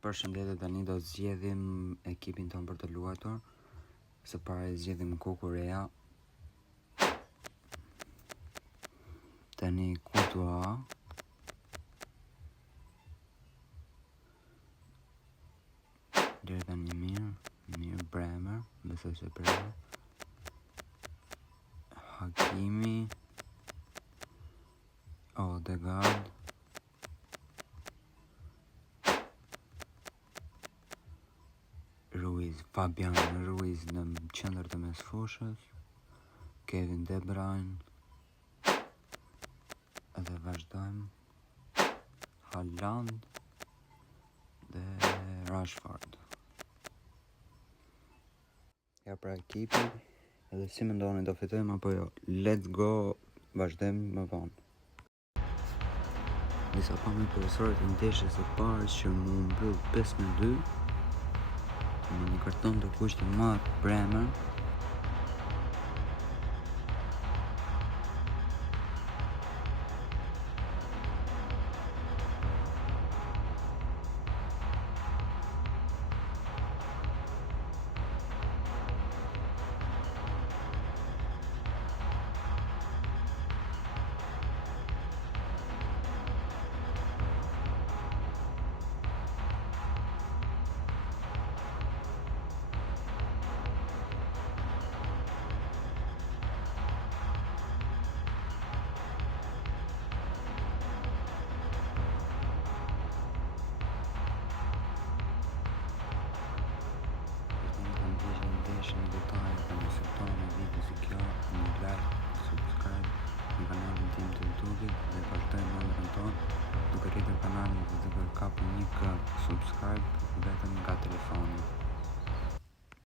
Përshëndetje, tani do zgjedhim ekipin ton për të luajtur. Së pari zgjedhim Kukurea. Tani Courtois. Deri tani mirë Bremer, besoj se Bremer. Hakimi. Odegaard. Fabian Ruiz në qendër të mesfushës, Kevin De Bruyne, edhe vazhdojmë Haaland dhe Rashford. Ja pra ekipi, edhe si mendoni do fitojmë apo jo? Let's go, vazhdojmë më vonë. Disa pamje profesorët e ndeshjes së parë që mu mbyll 5-2. Me një karton të kuq të madh Bremer. Në detaje për në sektor në video si kjo, një like, subscribe në kanalin tim të YouTube dhe vazhdojmë numrin tonë duke rritur kanalin dhe duke kapur 1k subscribe vetëm nga telefoni.